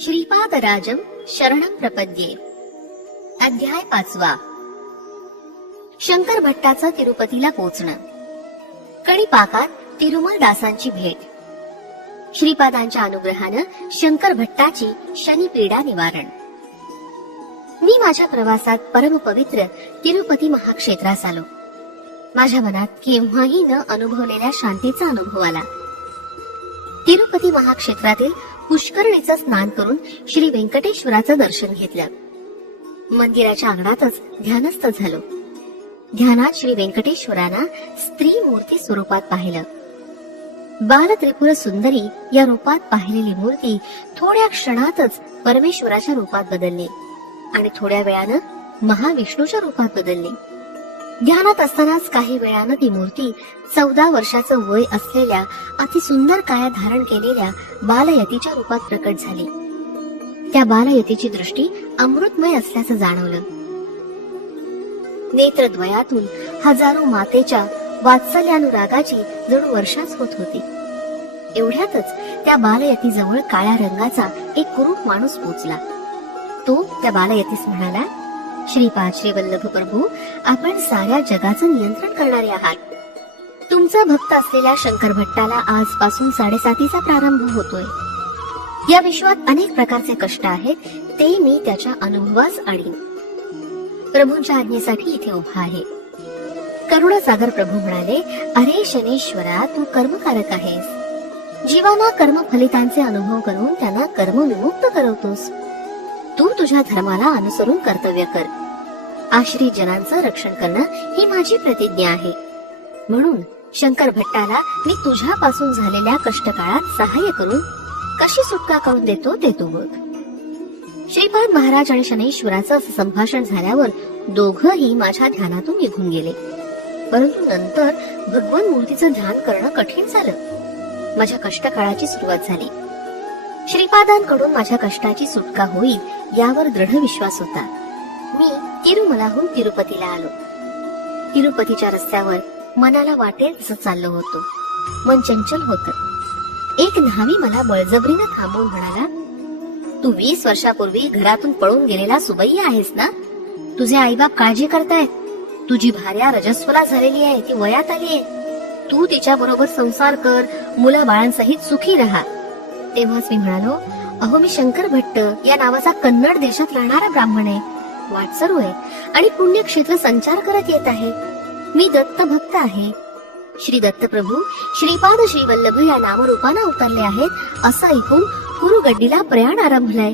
श्रीपादराजं शरणं प्रपद्ये. अध्याय 5. शंकर भट्टाचं तिरुपतीला पोचणं. कणिपाकात तिरुमल दासांची भेट. श्रीपादांच्या अनुग्रहानं शंकर भट्टाची शनिपीडा निवारण. मी माझ्या प्रवासात परमपवित्र तिरुपती महाक्षेत्रास आलो. माझ्या मनात केव्हाही न अनुभवलेल्या शांतीचा अनुभव आला. तिरुपती महाक्षेत्रातील पुष्करणीचं स्नान करून श्री व्यंकटेश्वराचं दर्शन घेतलं. मंदिराच्या अंगणातच ध्यानस्थ झालो. ध्यानात श्री व्यंकटेश्वरांना स्त्री मूर्ती स्वरूपात पाहिलं. बाल त्रिपुर सुंदरी या रूपात पाहिलेली मूर्ती थोड्या क्षणातच परमेश्वराच्या रूपात बदलली आणि थोड्या वेळानं महाविष्णूच्या रूपात बदलली. ध्यानात असतानाच काही वेळानं ती मूर्ती 14 वर्षाचं वय असलेल्या अतिसुंदर काया धारण केलेल्या बालयतीच्या रूपात प्रकट झाली. त्या बालयतीची दृष्टी अमृतमय असल्याचं जाणवलं. नेत्रद्वयातून हजारो मातेच्या वात्सल्यानुरागाची जणू वर्षाच होत होती. एवढ्यातच त्या बालयतीजवळ काळ्या रंगाचा एक कुरूप माणूस पोचला. तो त्या बालयतीस म्हणाला, श्रीपाद श्री वल्लभ प्रभू, आपण साऱ्या जगाचं नियंत्रण करणारे आहात. तुमचा भक्त असलेल्या शंकर भट्टाला आजपासून 7:30चा प्रारंभ होतोय. या विश्वात अनेक प्रकारचे कष्ट आहेत, ते मी त्याच्या अनुभवास आणीन. प्रभूंच्या आज्ञेसाठी इथे उभा आहे. करुणासागर प्रभू म्हणाले, अरे शनेश्वरा, तू कर्मकारक आहेस. जीवांना कर्म फलितांचे अनुभव करून त्यांना कर्मविमुक्त करवतोस. तू तुझ्या धर्माला अनुसरून कर्तव्य कर. आश्रित जनांचं रक्षण करणं ही माझी प्रतिज्ञा आहे. म्हणून शंकर भट्टाला मी तुझ्यापासून झालेल्या कष्टकाळात सहाय्य करून कशी सुटका करून देतो ते तू बघ. श्रीपाद महाराज आणि शनेश्वराचं असं संभाषण झाल्यावर दोघंही माझ्या ध्यानातून निघून गेले. परंतु नंतर भगवान मूर्तीचं ध्यान करणं कठीण झालं. माझ्या कष्टकाळाची सुरुवात झाली. श्रीपादांकडून माझ्या कष्टाची सुटका होईल यावर दृढ विश्वास होता. मी तिरुमलाहून तिरुपतीला आलो. तिरुपतीच्या रस्त्यावर मनाला वाटेल तसं चाललो होतो. मन चंचल होतं. एक न्हावी मला बळजबरीनं थांबवून म्हणाला, तू 20 वर्षापूर्वी घरातून पळून गेलेला सुबैया आहेस ना? तुझे आईबाप काळजी करतायत. तुझी भार्या रजस्वला झालेली आहे, ती वयात आली आहे. तू तिच्या बरोबर संसार कर, मुला बाळांसहित सुखी राहा. तेव्हाच मी म्हणालो, अहो, मी शंकर भट्ट या नावाचा कन्नड देशात राहणारा ब्राह्मण आहे. वाटसरू आहे आणि पुण्यक्षेत्र संचार करत येत आहे. मी दत्त भक्त आहे. श्री दत्त प्रभू श्रीपाद श्री वल्लभ या नामरूपानं उतरले आहेत असं ऐकून कुरुगड्डीला प्रयाण आरंभलाय.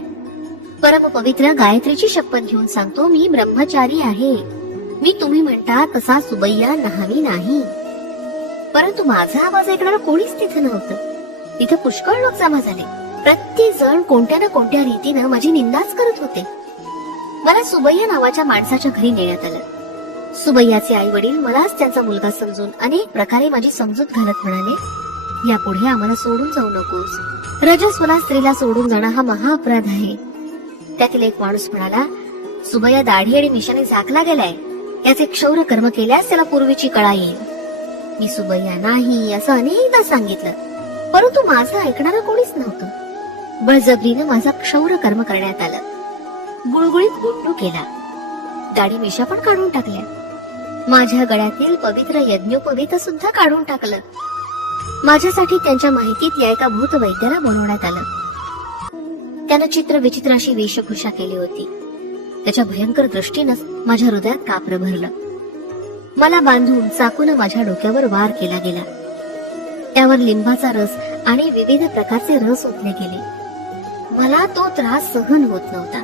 परम पवित्र गायत्रीची शपथ घेऊन सांगतो, मी ब्रह्मचारी आहे. मी तुम्ही म्हणता तसा सुबैया न्हावी नाही. परंतु माझा आवाज ऐकणारा कोणीच तिथे नव्हतं. तिथे पुष्कळ लोक जमा झाले. प्रत्येक जण कोणत्या ना कोणत्या रीतीनं माझी निंदाच करत होते. मला सुबैया नावाच्या माणसाच्या घरी नेण्यात आलं. सुबैयाचे आई वडील मलाच त्यांचा मुलगा समजून अनेक प्रकारे माझी समजूत घालत म्हणाले, यापुढे आम्हाला सोडून जाऊ नकोस. रजस्वला स्त्रीला सोडून जाणं हा महाअपराध आहे. त्यातील एक माणूस म्हणाला, सुबैया दाढी आणि मिशाने झाकला गेलाय. याचे क्षौर कर्म केल्यास त्याला पूर्वीची कळा येईल. मी सुबैया नाही असं अनेकदा सांगितलं, परंतु माझं ऐकणारं कोणीच नव्हतं. बळजबरीनं माझा क्षौर कर्म करण्यात आलं. गुळगुळीत गुंडू केला. दाढी मिशा पण काढून टाकल्या. माझ्या गळ्यातील पवित्र यज्ञोपवीत सुद्धा काढून टाकलं. माझ्यासाठी त्यांच्या माहितीतल्या एका भूत वैद्याला बोलवण्यात आलं. त्यानं चित्र विचित्र अशी वेशभूषा केली होती. त्याच्या भयंकर दृष्टीनंच माझ्या हृदयात कापरं भरलं. मला बांधून चाकून माझ्या डोक्यावर वार केला गेला. त्यावर लिंबाचा रस आणि विविध प्रकारचे रस ओतले गेले. मला तो त्रास सहन होत नव्हता.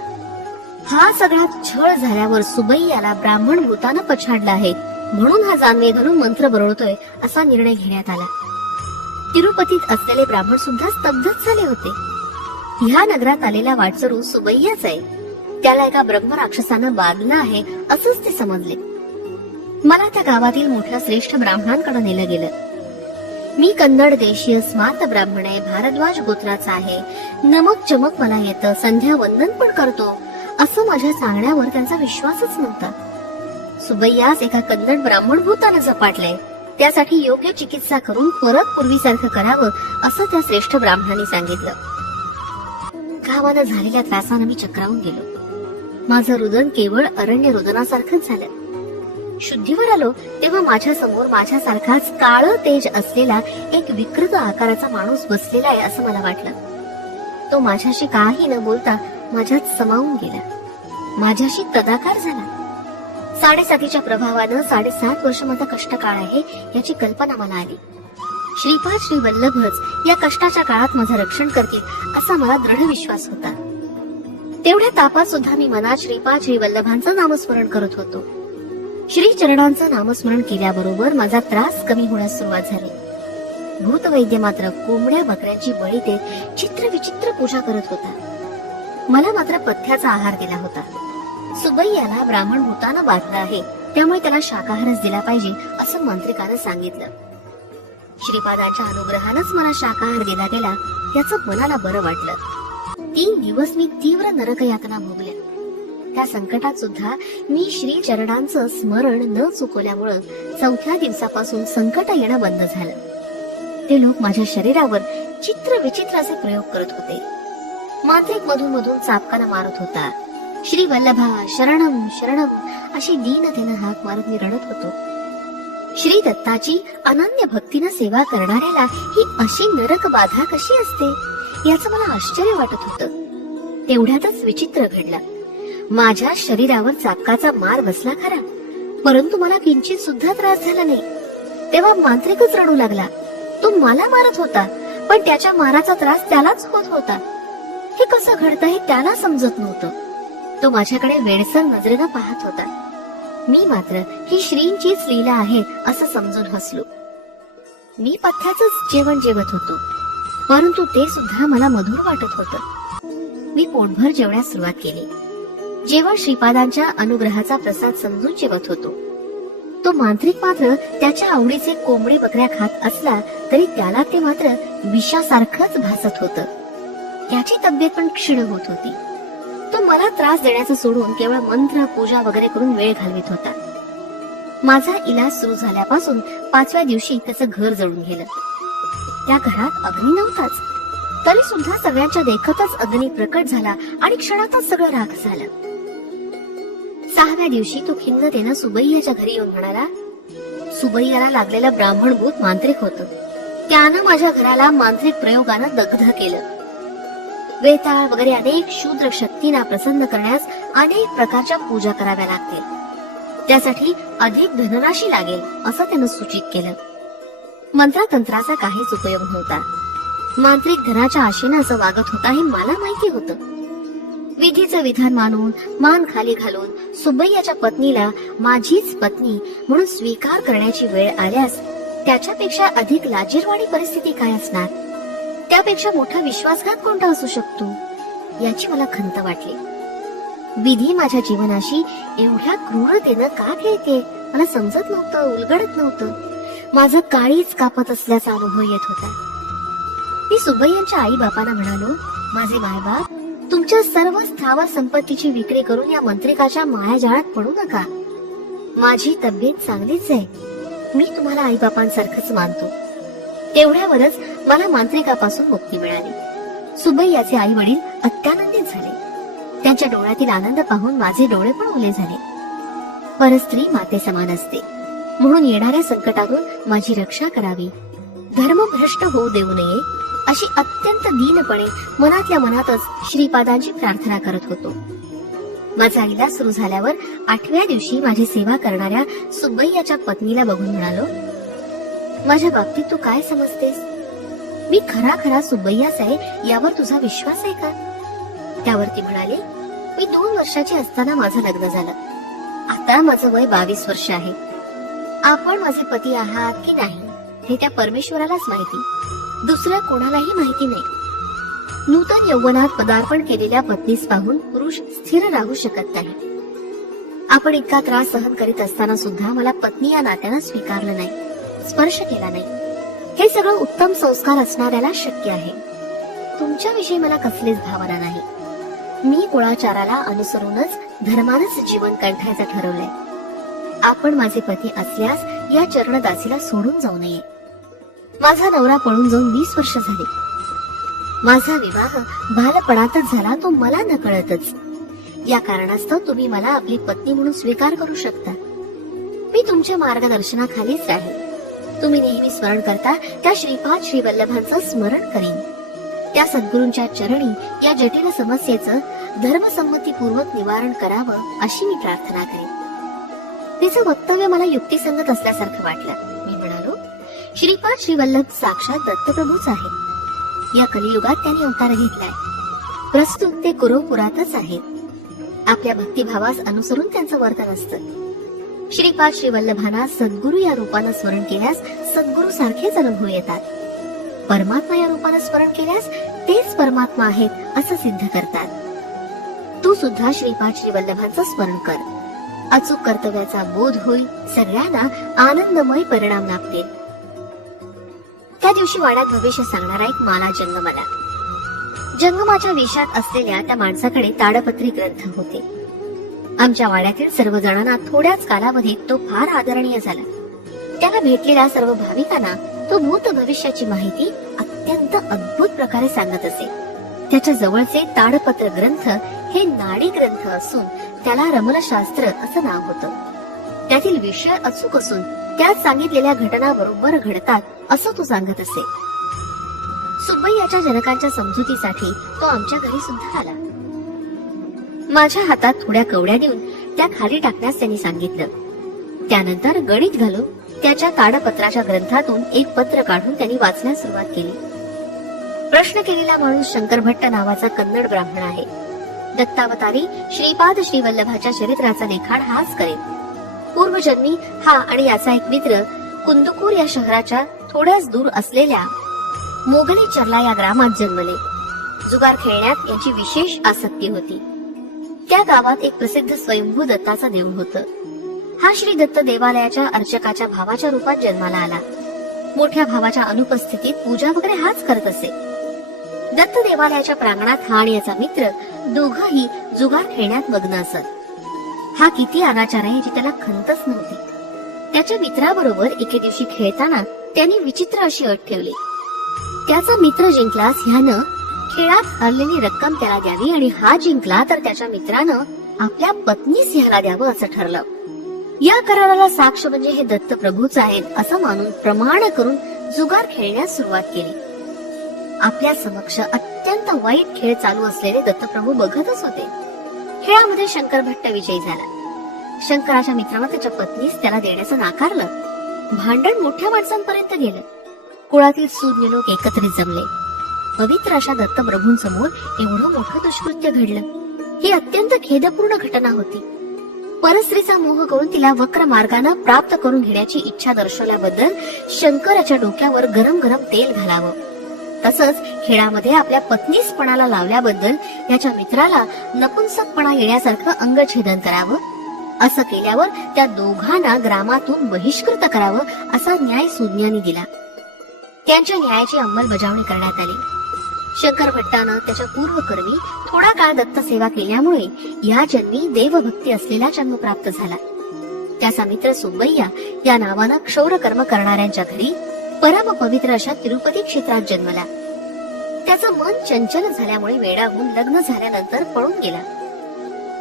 हा सगळा छळ झाल्यावर सुबैयाला ब्राह्मण भूतानं पछाडलं आहे, म्हणून हा जानवे धरून मंत्र बरळतोय असा निर्णय घेण्यात आला. तिरुपतीत असलेले ब्राह्मण सुद्धा स्तब्धच झाले होते. ह्या नगरात आलेला वाटसरू सुबैयाच आहे. त्याला एका ब्रह्म राक्षसानं बांधलं आहे असंच ते समजले. मला त्या गावातील मोठ्या श्रेष्ठ ब्राह्मणांकडे नेलं गेलं. मी कन्नड देशीय स्मार्त ब्राह्मण आहे, भारद्वाज गोत्राचा आहे. नमक चमक मला येतं, संध्या वंदन पण करतो असं माझ्या सांगण्यावर त्यांचा विश्वासच नव्हता. सुबैयास एका कन्नड ब्राह्मण भूतानं झपाटलंय. त्यासाठी योग्य चिकित्सा करून परत पूर्वीसारखं करावं असं त्या श्रेष्ठ ब्राह्मणांनी सांगितलं. नावानं झालेल्या त्रासानं मी चक्रावून गेलो. माझं रुदन केवळ अरण्य रुदनासारखंच झालं. शुद्धीवर आलो तेव्हा माझ्या समोर माझ्यासारखाच काळं तेज असलेला एक विकृत आकाराचा माणूस बसलेला आहे असं मला वाटलं. तो माझ्याशी काही न बोलता माझ्यात समावून गेला, माझ्याशी तदाकार झाला. 7.5च्या प्रभावानं 7.5 वर्ष माझा कष्ट काळ आहे याची कल्पना मला आली. श्रीपाद श्री वल्लभच या कष्टाच्या काळात माझं रक्षण करतील असा मला दृढ विश्वास होता. तेवढ्या तापात सुद्धा मी मनात श्रीपाद श्री वल्लभांचं नामस्मरण करत होतो. श्री चरणांचं नामस्मरण केल्याबरोबर माझा त्रास कमी होण्यास सुरुवात झाली. भूतवैद्य मात्र कोंबड्या बकऱ्यांची बळी देत चित्रविचित्र पूजा करत होता. मला मात्र पथ्याचा आहार दिला होता. सुबैयाला ब्राह्मण भूतानं बांधलं आहे, त्यामुळे त्याला शाकाहारच दिला पाहिजे असं मांत्रिकानं सांगितलं. श्रीपादांच्या अनुग्रहानंच मला शाकाहार दिला गेला याचं मनाला बरं वाटलं. 3 दिवस मी तीव्र नरकयातना भोगल्या. त्या संकटात सुद्धा मी श्री चरणांचं स्मरण न चुकवल्यामुळं 4थ्या दिवसापासून संकट येणं बंद झालं. ते लोक माझ्या शरीरावर चित्र विचित्र असे प्रयोग करत होते. मांत्रिक मधून मधून चापकानं मारत होता. श्री वल्लभा शरणम शरणम अशी दीनतेनं हाक मारत मी रडत होतो. श्री दत्ताची अनन्य भक्तीनं सेवा करणाऱ्याला ही अशी नरक बाधा कशी असते याचं मला आश्चर्य वाटत होतं. तेवढ्यातच विचित्र घडलं. माझ्या शरीरावर चापकाचा मार बसला खरा, परंतु मला किंचित सुद्धा त्रास झाला नाही. तेव्हा मांत्रिकच रडू लागला. तो मला मारत होता, पण त्याच्या माराचा त्रास त्यालाच होत होता. हे कसं घडतं हे त्याला समजत नव्हतं. तो माझ्याकडे वेडसर नजरेनं पाहत होता. मी मात्र ही श्रींचीच लीला आहे असं समजून हसलो. मी पथ्याचंच जेवण जेवत होतो, परंतु ते सुद्धा मला मधुर वाटत होतं. मी पोटभर जेवण्यास सुरुवात केली. जेव्हा श्रीपादांच्या अनुग्रहाचा प्रसाद समजून जेवत होतो. तो मांत्रिक मात्र त्याच्या आवडीचे कोंबडे बकऱ्या खात असला तरी त्याला ते मात्र विषासारखंच भासत होतं. त्याची तब्येत पण क्षीण होत होती. तो मला त्रास देण्याचं सोडून केवळ मंत्र पूजा वगैरे करून वेळ घालवित होता. माझा इलाज सुरू झाल्यापासून 5व्या दिवशी त्याचं घर जळून गेलं. त्या घरात अग्नी नव्हताच, तरी सुद्धा सगळ्यांच्या देखतच अग्नी प्रकट झाला आणि क्षणातच सगळं राख झालं. 6व्या दिवशी तो खिन्नतेनं सुबैयाच्या घरी येऊन म्हणाला, सुबैयाला लागलेलं ब्राह्मणभूत मांत्रिक होतं. त्यानं माझ्या घराला मांत्रिक प्रयोगानं दग्ध केलं. वेताळ वगैरे अनेक शूद्र शक्तींना प्रसन्न करण्यास अनेक प्रकारच्या पूजा कराव्या लागतील. त्यासाठी अधिक धनराशी लागेल असं त्यानं सूचित केलं. मंत्रतंत्राचा काहीच उपयोग नव्हता. मांत्रिक धनाच्या आशेनं असं वागत होता हे मला माहिती होतं. विधीचं विधान मानून मान खाली घालून सुबैयाच्या पत्नीला माझीच पत्नी म्हणून स्वीकार करण्याची वेळ आल्यास त्याच्यापेक्षा अधिक लाजिरवाणी परिस्थिती काय असणार? त्यापेक्षा मोठा विश्वासघात कोणता असू शकतो याची मला खंत वाटली. विधी माझ्या जीवनाशी एवढ्या क्रूरतेनं का खेळते मला समजत नव्हतं, उलगडत नव्हतं. माझं काळीच कापत असल्याचा अनुभव येत होता. मी सुबैयांच्या आई बापांना म्हणालो, माझे मायबाप, तुमच्या सर्व स्थावर संपत्तीची विक्री करून या मंत्रिकाच्या मायाजाळात पडू नका. माझी तब्येत चांगलीच आहे. मी तुम्हाला आई बापांसारखंच मानतो. तेवढ्यावरच मला मांत्रिकापासून मुक्ती मिळाली. सुबैयाचे आई वडील अत्यानंदित झाले. त्यांच्या डोळ्यातील आनंद पाहून माझे डोळे पण ओले झाले. परस्त्री माते समान असते, म्हणून येणाऱ्या संकटातून माझी रक्षा करावी, धर्मभ्रष्ट होऊ देऊ नये अशी अत्यंत दीनपणे मनातल्या मनातच श्रीपादांची प्रार्थना करत होतो. माझा इलाज सुरू झाल्यावर 8व्या दिवशी माझी सेवा करणाऱ्या सुबैयाच्या पत्नीला बघून म्हणालो, माझ्या बाबतीत तू काय समजतेस? मी खरा सुबैयाच आहे यावर तुझा विश्वास आहे का? त्यावर ती म्हणाली, मी 2 वर्षाची असताना माझं लग्न झालं. आता माझं वय 22 वर्ष आहे. आपण माझे पती आहात की नाही हे त्या परमेश्वरालाच माहिती, दुसऱ्या कोणालाही माहिती नाही. नूतन यौवनात पदार्पण केलेल्या पत्नीस पाहून पुरुष स्थिर राहू शकत नाही. आपण इतका त्रास सहन करीत असताना सुद्धा मला पत्नी या नात्यानं स्वीकारलं नाही, स्पर्श केला नाही. हे सगळं उत्तम संस्कार असणाऱ्याला शक्य आहे. तुमच्याविषयी मला कसलीच भावना नाही. मी कुळाचाराला अनुसरूनच धर्मानच जीवन कंठायचं ठरवलंय. आपण माझे पती असल्यास या चरणदासीला सोडून जाऊ नये. माझा नवरा पळून जाऊन 20 वर्ष झाली. माझा विवाह बालपणातच झाला, तो मला नकळतच. या कारणास्तव तुम्ही मला आपली पत्नी म्हणून स्वीकार करू शकता. मी तुमच्या मार्गदर्शनाखालीच राहील. तुम्ही नेहमी स्मरण करता त्या श्रीपाद श्री वल्लभांचं स्मरण करीन. त्या सद्गुरूंच्या चरणी या जटिल समस्येचं धर्मसंमतीपूर्वक निवारण करावं अशी मी प्रार्थना करेन. तिचं वक्तव्य मला युक्तिसंगत असल्यासारखं वाटलं. मी म्हणालो, श्रीपाद श्री वल्लभ साक्षात दत्तप्रभूच आहे. या कलियुगात त्यांनी अवतार घेतलाय. प्रस्तुत ते कुरवपुरातच आहेत. आपल्या भक्तिभावास अनुसरून त्यांचं वर्तन असतं. श्रीपाद श्री वल्लभांना सद्गुरु या रूपानं स्मरण केल्यास सद्गुरु सारखेच अनुभव येतात. परमात्मा या रूपानं स्मरण केल्यास तेच परमात्मा आहेत असं सिद्ध करतात. तू सुद्धा श्रीपाद श्री वल्लभांचं स्मरण कर. अचूक कर्तव्याचा बोध होईल. सगळ्यांना आनंदमय परिणाम लाभतील. त्या दिवशी वाड्यात भविष्य सांगणारा एक माला जंगमाला. जंगमाच्या वेशात असलेल्या त्या माणसाकडे ताडपत्री ग्रंथ होते. आमच्या वाड्यातील सर्व जणांना थोड्याच कालावधीत तो फार आदरणीय झाला. त्याला भेटलेल्या सर्व भाविकांना तो भूत भविष्याची माहिती अत्यंत अद्भुत प्रकारे सांगत असे. त्याच्या जवळचे ताडपत्र ग्रंथ हे नाडी ग्रंथ असून त्याला रमलशास्त्र असं नाव होतं. त्यातील विषय अचूक असून त्यात सांगितलेल्या घटना बरोबर घडतात असं तो सांगत असे. सुब्बय्याच्या जनकांच्या समजुतीसाठी तो आमच्या घरी सुद्धा आला. माझ्या हातात थोड्या कवड्या देऊन त्या खाली टाकण्यास त्यांनी सांगितलं. त्यानंतर गणित घालून त्याच्या ताडपत्राच्या ग्रंथातून एक पत्र काढून त्यांनी वाचण्यास सुरुवात केली. प्रश्न केलेला माणूस शंकर भट्ट नावाचा कन्नड ब्राह्मण आहे. दत्तावतारी श्रीपाद श्री वल्लभाच्या चरित्राचा लेखाण हाच करेल. पूर्वजन्मी हा आणि याचा एक मित्र कुंदुकूर या शहराच्या थोड्याच दूर असलेल्या मोगली चर्ला या ग्रामात जन्मले. जुगार खेळण्यात यांची विशेष आसक्ती होती. त्या गावात एक प्रसिद्ध स्वयंभू दत्ताचं देऊळ होतं. हा श्री दत्त देवालयाच्या अर्चकाच्या भावाच्या रूपात जन्माला आला. मोठ्या भावाच्या अनुपस्थितीत पूजा वगैरे हाच करत असे. दत्त देवालयाच्या प्रांगणात हा आणि याचा मित्र दोघंही जुगार खेळण्यात मग्न असत. हा किती अनाचार आहे याची त्याला खंतच नव्हती. त्याच्या मित्राबरोबर एके दिवशी खेळताना त्यांनी विचित्र अशी अट ठेवली. त्याचा मित्र जिंकलास ह्यानं खेळात हरलेली रक्कम त्याला द्यावी आणि हा जिंकला तर त्याच्या मित्रानं आपल्या पत्नीस ह्याला द्यावं असं ठरलं. या कराराला साक्ष म्हणजे हे दत्त प्रभूच आहेत असं मानून प्रमाण करून जुगार खेळण्यास सुरुवात केली. आपल्या समक्ष अत्यंत वाईट खेळ चालू असलेले दत्तप्रभू बघतच होते. खेळामध्ये शंकर भट्ट विजयी झाला. शंकराच्या मित्रानं त्याच्या पत्नीस त्याला देण्याचं नाकारलं. भांडण मोठ्या माणसांपर्यंत गेलं. कुळातील सूर्य लोक एकत्रित जमले. पवित्र अशा दत्तप्रभूंसमोर एवढं मोठं दुष्कृत्य घडलं. ही अत्यंत खेदपूर्ण घटना होती. परस्त्रीचा मोह करून तिला वक्र मार्गाने प्राप्त करून घेण्याची इच्छा दर्शवल्याबद्दल शंकराच्या डोक्यावर गरम गरम तेल घालावं. तसंच खेळामध्ये आपल्या पत्नीसपणाला लावल्याबद्दल याच्या मित्राला नपुंसकपणा येण्यासारखं अंगछेदन करावं. असं केल्यावर त्या दोघांना ग्रामातून बहिष्कृत करावं असा न्याय सुज्ञांनी दिला. त्यांच्या न्यायाची अंमलबजावणी करण्यात आली. शंकर भट्टानं त्याच्या पूर्वकर्मी थोडा काळ दत्त सेवा केल्यामुळे या जन्मी देवभक्ती असलेला जन्म प्राप्त झाला. त्याचा मित्र सुब्बय्या या नावानं क्षौरकर्म करणाऱ्यांच्या घरी परम पवित्र अशा तिरुपती क्षेत्रात जन्मला. त्याचं मन चंचल झाल्यामुळे वेडाहून लग्न झाल्यानंतर पळून गेला.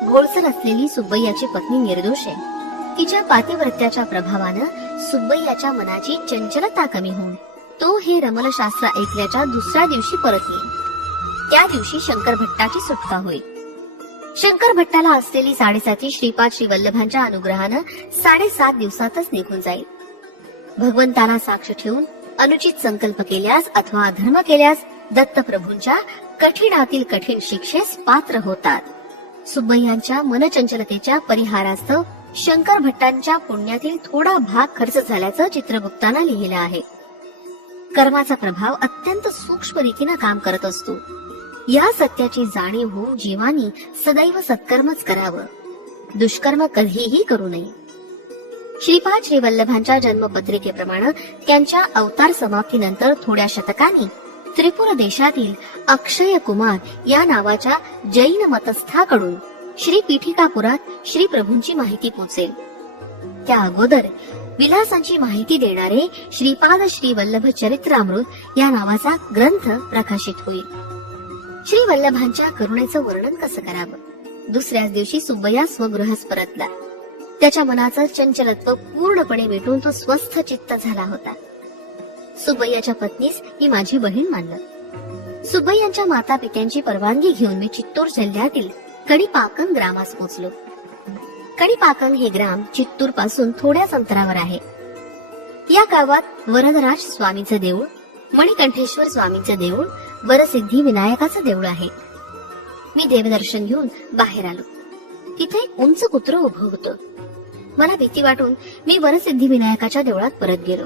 घोळसर असलेली सुब्बय्याची पत्नी निर्दोष आहे. तिच्या पातिव्रत्याच्या प्रभावानं सुब्बय्याच्या मनाची चंचलता कमी होऊन तो हे रमलशास्त्र ऐकल्याच्या दुसऱ्या दिवशी परत येईल. त्या दिवशी शंकर भट्टाची सुटका होईल. शंकर भट्टाला असलेली 7.5 श्रीपाद श्री वल्लभांच्या अनुग्रहानं 7.5 दिवसातच निघून जाईल. भगवंताला साक्ष ठेवून अनुचित संकल्प केल्यास अथवा अधर्म केल्यास दत्तप्रभूंच्या कठीणातील कठीण शिक्षेस पात्र होतात. सुब्बय्यांच्या मनचंचलतेच्या परिहारास्तव शंकर भट्टांच्या पुण्यातील थोडा भाग खर्च झाल्याचं चित्रगुप्तानं लिहिलं आहे. कर्माचा प्रभाव अत्यंत सूक्ष्म रीतीनं काम करत असतो. या सत्याची जाणीव होऊन जीवानी सदैव सत्कर्मच करावं. दुष्कर्म कधीही करू नये. श्रीपाद श्री वल्लभांच्या जन्मपत्रिकेप्रमाणे त्यांच्या अवतार समाप्तीनंतर थोड्या शतकांनी त्रिपुरा देशातील अक्षय कुमार या नावाच्या जैन मतस्थाकडून श्री पीठिकापुरात श्री प्रभूंची माहिती पोचेल. त्या अगोदर विलासांची माहिती देणारे श्रीपाद श्री वल्लभ चरित्रामृत या नावाचा ग्रंथ प्रकाशित होईल. श्री वल्लभांच्या करुणेचं वर्णन कसं करावं. दुसऱ्याच दिवशी सुब्बय्या स्वगृहास परतला. त्याच्या मनाचं चंचलत्व पूर्णपणे मिटून तो स्वस्थ चित्त झाला होता. सुब्बय्याच्या पत्नीस मी माझी बहीण मानलं. सुब्बय्यांच्या माता पित्यांची परवानगी घेऊन मी चित्तूर जिल्ह्यातील कणीपाकण ग्रामास पोहोचलो. कणीपाकण हे ग्राम चित्तूर पासून थोड्याच अंतरावर आहे. या गावात वरदराज स्वामींचं देऊळ, मणिकंठेश्वर स्वामींचं देऊळ, वरसिद्धी विनायकाचं देऊळ आहे. मी देवदर्शन घेऊन बाहेर आलो. तिथे एक उंच कुत्रं उभं होतं. मला भीती वाटून मी वरसिद्धी विनायकाच्या देवळात परत गेलो.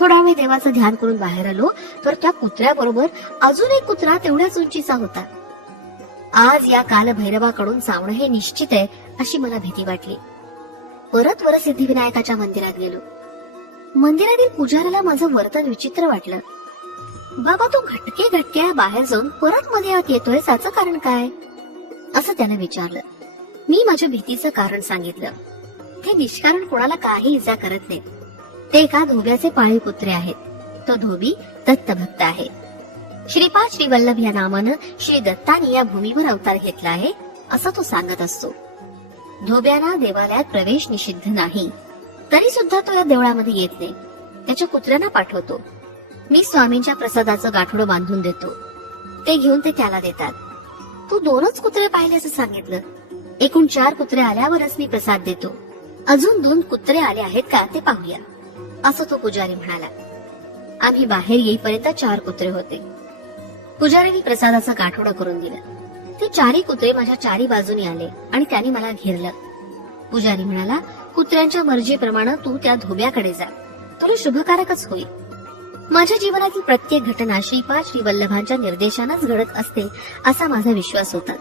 थोडा वेळ देवाचं ध्यान करून बाहेर आलो तर त्या कुत्र्याबरोबर अजून एक कुत्रा तेवढ्याच उंचीचा होता. आज या कालभैरवाकडून चावणं हे निश्चित आहे अशी मला भीती वाटली. परत वरसिद्धी विनायकाच्या मंदिरात गेलो. मंदिरातील पुजाऱ्याला माझं वर्तन विचित्र वाटलं. बाबा, तू घटके बाहेर जाऊन परत मध्ये आत येतोय, याचं कारण काय असं त्याने विचारलं. मी माझ्या भीतीचं कारण सांगितलं. ते निष्कारण कोणाला काही इजा करत नाहीत. ते एका धोब्याचे पाळीव कुत्रे आहेत. तो धोबी दत्तभक्त आहे. श्रीपाद श्री वल्लभ या नामानं श्री दत्तानी या भूमीवर अवतार घेतला आहे असं तो सांगत असतो. धोब्याला देवालयात प्रवेश निषिद्ध नाही, तरी सुद्धा तो या देवळामध्ये येत नाही. त्याच्या कुत्र्यांना पाठवतो. मी स्वामींच्या प्रसादाचं गाठोडं बांधून देतो. ते घेऊन ते त्याला देतात. तू 2च कुत्रे पाहिले असं सांगितलं. एकूण 4 कुत्रे आल्यावरच मी प्रसाद देतो. अजून 2 कुत्रे आले आहेत का ते पाहूया असं तो पुजारी म्हणाला. आम्ही बाहेर येईपर्यंत 4 कुत्रे होते. पुजारीने प्रसादाचं गाठोडं करून दिलं. ते 4ही कुत्रे माझ्या 4ही बाजूनी आले आणि त्यांनी मला घेरलं. पुजारी म्हणाला, कुत्र्यांच्या मर्जीप्रमाणे तू त्या धोब्याकडे जा, तुला शुभकारकच होईल. माझ्या जीवनातील प्रत्येक घटना श्रीपाद श्री वल्लभांच्या निर्देशानच घडत असते असा माझा विश्वास होता.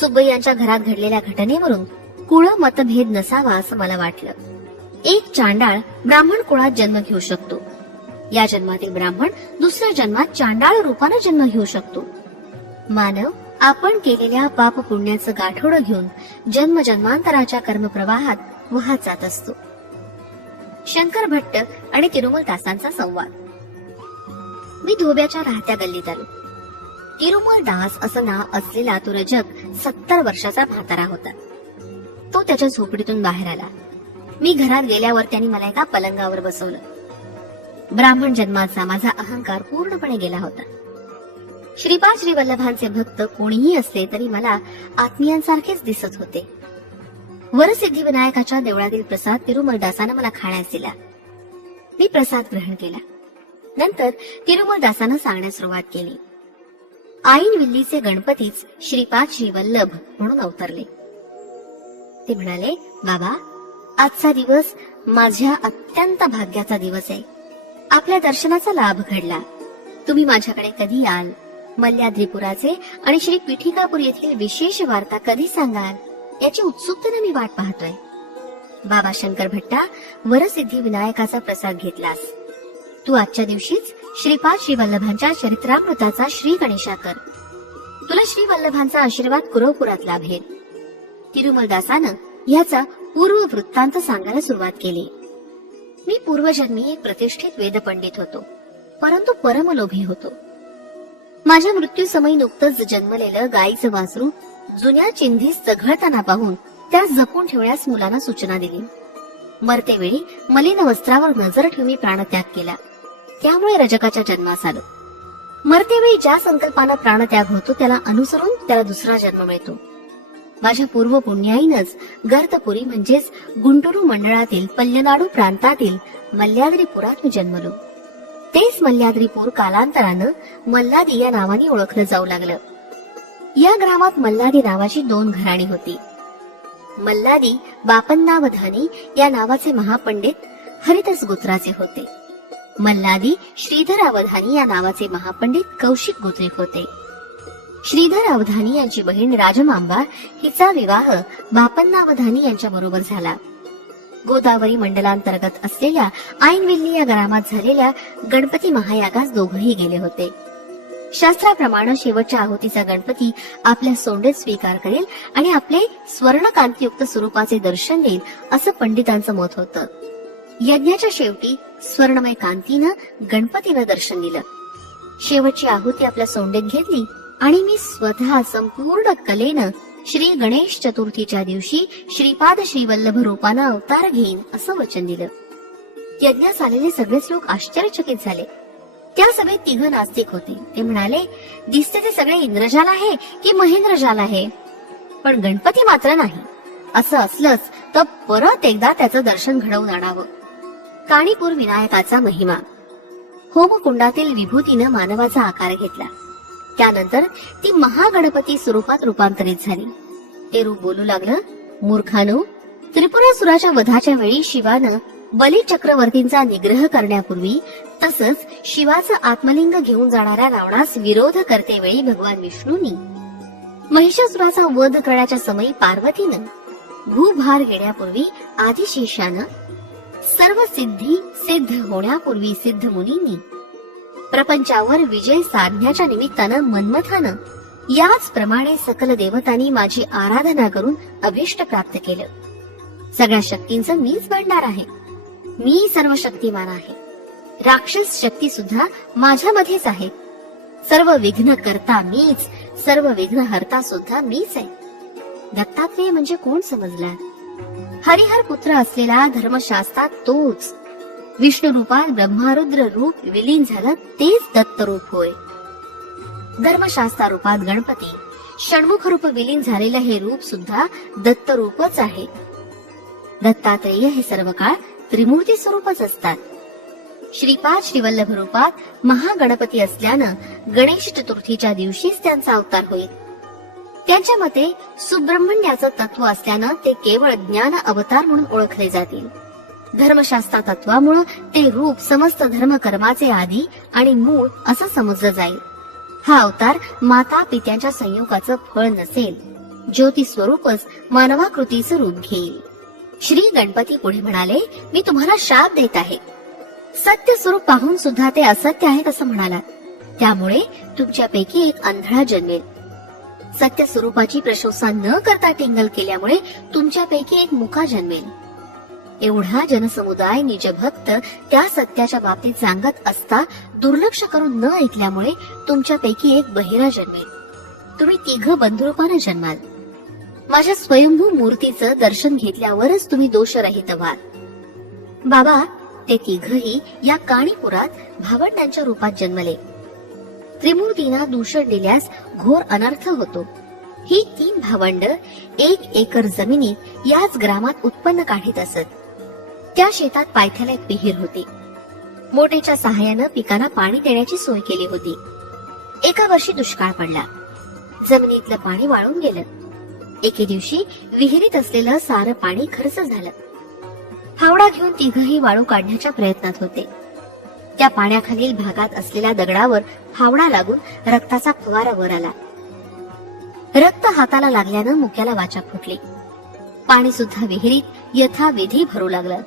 सुब्बय्यांच्या घरात घडलेल्या घटनेवरून कुळ मतभेद नसावा असं मला वाटलं. एक चांडाळ ब्राह्मण कुळात जन्म घेऊ शकतो. या जन्मातील ब्राह्मण दुसऱ्या जन्मात चांडाळ रूपाने जन्म घेऊ शकतो. मानव आपण केलेल्या पाप पुण्याचं गाठोडं घेऊन जन्म जन्मांतराच्या कर्मप्रवाहात वाहत जात असतो. शंकर भट्ट आणि तिरुमल दासांचा संवाद. मी धोब्याच्या राहत्या गल्लीत आलो. तिरुमल दास असं नाव असलेला तो रजक 70 वर्षाचा म्हातारा होता. तो त्याच्या झोपडीतून बाहेर आला. मी घरात गेल्यावर त्यांनी मला एका पलंगावर बसवलं. ब्राह्मण जन्माचा माझा अहंकार पूर्णपणे गेला होता. श्रीपाद श्री वल्लभांचे भक्त कोणीही असले तरी मला आत्मीयांसारखेच दिसत होते. वरसिद्धी विनायकाच्या देवळातील प्रसाद तिरुमलदासानं मला खाण्यास दिला. मी प्रसाद ग्रहण केला. नंतर तिरुमलदासानं सांगण्यास सुरुवात केली. आईन विल्लीचे गणपतीच श्रीपाद श्री वल्लभ म्हणून अवतरले. ते म्हणाले, बाबा, आजचा दिवस माझ्या अत्यंत भाग्याचा दिवस आहे. आपल्या दर्शनाचा लाभ घडला. तुम्ही माझ्याकडे कधी याल, मल्याद्रीपुराचे आणि श्री पिठिकापूर येथील विशेष वार्ता कधी सांगाल याची उत्सुकतेने मी वाट पाहतोय. बाबा शंकर भट्टा, वरसिद्धी विनायकाचा प्रसाद घेतलास. तू आजच्या दिवशीच श्रीपाद श्री वल्लभांच्या चरित्रामृताचा श्री गणेशा कर. तुला श्री वल्लभांचा आशीर्वाद कुरवपुरात लाभेल. तिरुमलदासानं याचा पूर्व वृत्तांत सांगायला सुरुवात केली. मी पूर्वजन्मी एक प्रतिष्ठित वेदपंडित होतो, परंतु परमलोभी होतो. माझ्या मृत्यूसमयी नुकतंच जन्मलेलं गायीचं वासरू जुन्या चिंधीस चघळताना पाहून त्यास जपून ठेवण्यास मुलांना सूचना दिली. मरतेवेळी मलिन वस्त्रावर नजर ठेवून प्राणत्याग केला. त्यामुळे रजकाच्या जन्मास आलो. मरतेवेळी ज्या संकल्पानं प्राणत्याग होतो त्याला अनुसरून त्याला दुसरा जन्म मिळतो. माझ्या पूर्व पुण्याईनच गर्तपुरी म्हणजेच गुंटुरू मंडळातील पल्लनाडू प्रांतातील मल्याद्रीपुरात मी जन्मलो. तेच मल्याद्रीपूर कालांतरानं मल्लादी या नावाने ओळखलं जाऊ लागलं. या ग्रामात मल्लादी नावाची 2 घराणी होती. मल्लादी बापन्नावधानी या नावाचे महापंडित हरिदास गोत्राचे होते. मल्लादी श्रीधर अवधानी या नावाचे महापंडित कौशिक गोत्रिक होते. श्रीधर अवधानी यांची बहीण राजमांबा हिचा विवाह बापन्नावधानी यांच्या बरोबर झाला. गोदावरी मंडलांतर्गत असलेल्या आईनविल्ली या ग्रामात झालेल्या गणपती महायागास दोघंही गेले होते. शास्त्राप्रमाणे शेवटच्या आहुतीचा गणपती आपल्या सोंडेत स्वीकार करेल आणि आपले स्वर्णकांतीयुक्त स्वरूपाचे दर्शन देईल असं पंडितांचं मत होतं. यज्ञाच्या शेवटी स्वर्णमय कांतीनं गणपतीनं दर्शन दिलं. शेवटची आहुती आपल्या सोंडेत घेतली आणि मी स्वतः संपूर्ण कलेनं श्री गणेश चतुर्थीच्या दिवशी श्रीपाद श्रीवल्लभ रूपानं अवतार घेईन असं वचन दिलं. यज्ञास आलेले सगळेच लोक आश्चर्यचकित झाले. त्या सभेत 3 नास्तिक होते. ते म्हणाले, दिसते ते सगळे इंद्रजाल आहे की महेंद्रजाल आहे, पण गणपती मात्र नाही. असं असलंच तर परत एकदा त्याचं दर्शन घडवून आणावं. काणीपूर विनायकाचा महिमा. होमकुंडातील विभूतीनं मानवाचा आकार घेतला. त्यानंतर ती महागणपती स्वरूपात रूपांतरित झाली. ते रूप बोलू लागलं, मूर्खानो, त्रिपुरासुराच्या वधाच्या वेळी शिवानं बली चक्रवर्तींचा निग्रह करण्यापूर्वी तसंच शिवाचं आत्मलिंग घेऊन जाणाऱ्या रावणास विरोध करते वेळी भगवान विष्णूंनी महिषासुराचा वध करण्याच्या समयी पार्वतीनं भूभार घेण्यापूर्वी आदिशेषानं सर्व सिद्धी सिद्ध होण्यापूर्वी सिद्ध मुनींनी प्रपंचावर विजय साधण्याच्या निमित्तानं मन्मथानं याचप्रमाणे सकल देवतांनी माझी आराधना करून अभिष्ट प्राप्त केलं. सगळ्या शक्तींचं मीच भंडार आहे. मी सर्व शक्तिमान आहे. राक्षस शक्ती सुद्धा माझ्यामध्येच आहे. सर्व विघ्न करता मीच, सर्व विघ्न हरता सुद्धा मीच आहे. दत्तात्रेय म्हणजे कोण समजला? हरिहर पुत्र असलेला धर्मशास्त्रात तोच. विष्णू रूपात ब्रह्मारुद्र रूप विलीन झालं तेच दत्त रूप होय. धर्मशास्त्रा रूपात गणपती, षण्मुख रूप विलीन झालेलं हे रूप सुद्धा दत्त रूपच आहे. दत्तात्रेय हे सर्व काळ त्रिमूर्ती स्वरूपच असतात. श्रीपाद श्रीवल्लभ रूपात महागणपती असल्यानं गणेश चतुर्थीच्या दिवशीच त्यांचा अवतार होईल. त्यांच्या मते सुब्रह्मण्याचं तत्व असल्यानं ते केवळ ज्ञान अवतार म्हणून ओळखले जातील. धर्मशास्त्र तत्वामुळे ते रूप समस्त धर्मकर्माचे आदी आणि मूळ असं समजलं जाईल. हा अवतार माता पित्यांच्या संयोगाचं फळ नसेल, ज्योती स्वरूपच मानवाकृतीचं रूप घेईल. श्री गणपती पुढे म्हणाले, मी तुम्हाला शाप देत आहे. सत्य स्वरूप पाहून सुद्धा ते असत्य आहेत असं म्हणाला. त्यामुळे तुमच्यापैकी एक आंधळा जन्मेल. सत्य स्वरूपाची प्रशंसा न करता टिंगल केल्यामुळे तुमच्यापैकी एक मुका जन्मेल. एवढा जनसमुदाय निजभक्त त्या सत्याच्या बाबतीत सांगत असता दुर्लक्ष करून न ऐकल्यामुळे तुमच्यापैकी एक बहिरा जन्मेल. तुम्ही 3 बंधुरूपाने जन्माल. माझ्या स्वयंभू मूर्तीचं दर्शन घेतल्यावरच तुम्ही दोषरहित व्हाल. बाबा, ते 3ही या काणीपुरात भावंडांच्या रूपात जन्मले. त्रिमूर्तींना दूषण दिल्यास घोर अनर्थ होतो. ही 3 भावंड 1 एकर जमिनीत याच ग्रामात उत्पन्न काढीत असत. त्या शेतात पायथ्याला एक विहीर होती. मोटेच्या सहाय्यानं पिकांना पाणी देण्याची सोय केली होती. एका वर्षी दुष्काळ पडला. जमिनीतलं पाणी वाळून गेलं. एके दिवशी विहिरीत असलेलं सारं पाणी खर्च झालं. फावडा घेऊन 3ही वाळू काढण्याच्या प्रयत्नात होते. त्या पाण्याखालील भागात असलेल्या दगडावर फावडा लागून रक्ताचा फवारा वर आला. रक्त हाताला लागल्यानं मुक्याला वाचा फुटली. पाणी सुद्धा विहिरीत यथाविधी भरू लागलं.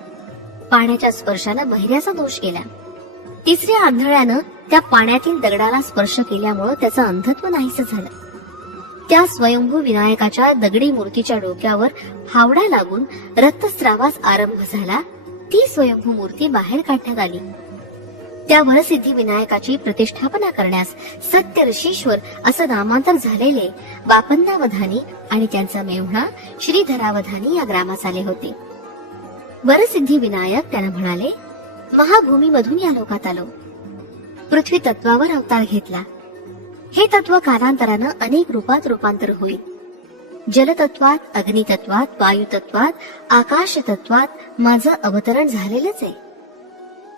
पाण्याच्या स्पर्शानं बहिऱ्याचा दोष गेला. 3ऱ्या आंधळ्यानं त्या पाण्यातील दगडाला स्पर्श केल्यामुळे त्याचं अंधत्व नाहीसं झालं. त्या स्वयंभू विनायकाच्या दगडी मूर्तीच्या डोक्यावर फावडा लागून रक्तस्रावास आरंभ झाला. ती स्वयंभू मूर्ती बाहेर काढण्यात आली. त्या वरसिद्धी विनायकाची प्रतिष्ठापना करण्यास सत्य ऋषीश्वर असं नामांतर झालेले बापंदावधानी आणि त्यांचा मेव्हणा श्रीधरावधानी या ग्रामास आले होते. वरसिद्धी विनायक त्यानं म्हणाले, महाभूमीमधून या लोकात आलो. पृथ्वी तत्वावर अवतार घेतला. हे तत्व कालांतरानं अनेक रूपात रूपांतर होईल. जलतत्वात, अग्नितत्वात, वायुतत्वात, आकाश तत्वात माझं अवतरण झालेलंच आहे.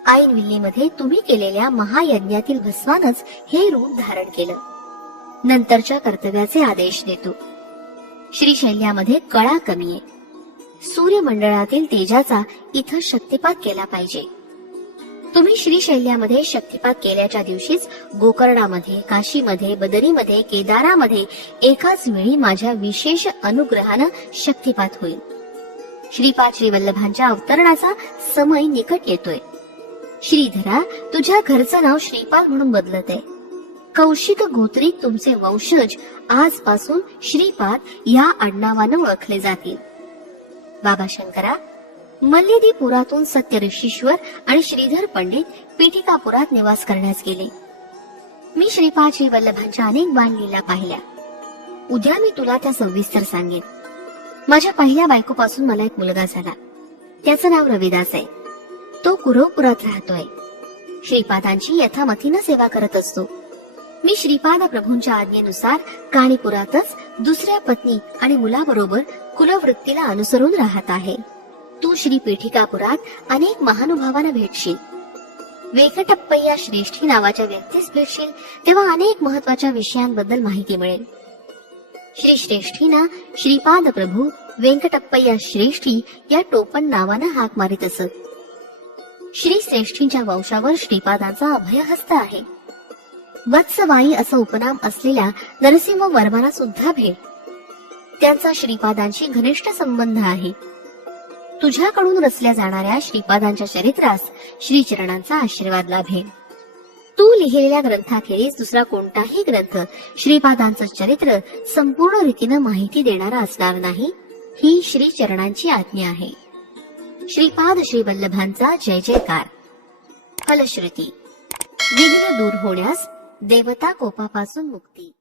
ऐन विल्लीमध्ये तुम्ही केलेल्या महायज्ञातील भस्मानच हे रूप धारण केलं. नंतरच्या कर्तव्याचे आदेश देतो. श्रीशैल्यामध्ये कळा कमी आहे. सूर्यमंडळातील तेजाचा इथं शक्तिपात केला पाहिजे. तुम्ही श्रीशैल्यामध्ये शक्तिपात केल्याच्या दिवशीच गोकर्णामध्ये, काशीमध्ये, बदरीमध्ये, केदारामध्ये एकाच वेळी माझ्या विशेष अनुग्रहानं शक्तिपात होईल. श्रीपाद श्रीवल्लभांच्या अवतरणाचा समय निकट येतोय. श्रीधरा, तुझ्या घरचं नाव श्रीपाद म्हणून बदलत आहे. कौशिक गोत्रीत तुमचे वंशज आजपासून श्रीपाद या आडनावानं ओळखले जातील. बाबा शंकरा, मल्लेदीपुरातून सत्य ऋषीश्वर आणि श्रीधर पंडित पीठिकापुरात निवास करण्यास गेले. मी श्रीपाद श्री वल्लभांच्या अनेक बाणलीला पाहिल्या. उद्या मी तुला त्या सविस्तर सांगेन. माझ्या पहिल्या बायकोपासून मला एक मुलगा झाला. त्याचं नाव रविदास आहे. तो कुरवपुरात राहतोय. श्रीपादांची यथामतीनं सेवा करत असतो. मी श्रीपाद प्रभूंच्या आज्ञेनुसार काणीपुरातच दुसऱ्या पत्नी आणि मुलाबरोबर कुलवृत्तीला अनुसरून राहत आहे. तू श्री पीठिकापुरात अनेक महानुभावांना भेटशील. वेंकटप्पय्या श्रेष्ठी नावाच्या व्यक्तीस भेटशील तेव्हा अनेक महत्वाच्या विषयांबद्दल माहिती मिळेल. श्री श्रेष्ठींना श्रीपाद प्रभू वेंकटप्पय्या श्रेष्ठी या टोपण नावानं हाक मारित असत. श्री श्रेष्ठींच्या वंशावर श्रीपादांचा अभयहस्त आहे. वत्सवाई असं उपनाम असलेल्या नरसिंह वर्माला सुद्धा भेट. त्यांचा श्रीपादांशी घनिष्ठ संबंध आहे. तुझ्याकडून रचल्या जाणाऱ्या श्रीपादांच्या चरित्रास श्रीचरणांचा आशीर्वाद लाभेल. तू लिहिलेल्या ग्रंथाखेरीज दुसरा कोणताही ग्रंथ श्रीपादांचं चरित्र संपूर्ण रीतीनं माहिती देणारा असणार नाही, ही श्रीचरणांची आज्ञा आहे. श्रीपाद श्री वल्लभांचा जय जयकार. फलश्रुती, विघ्न दूर होण्यास, देवता कोपापासून मुक्ती.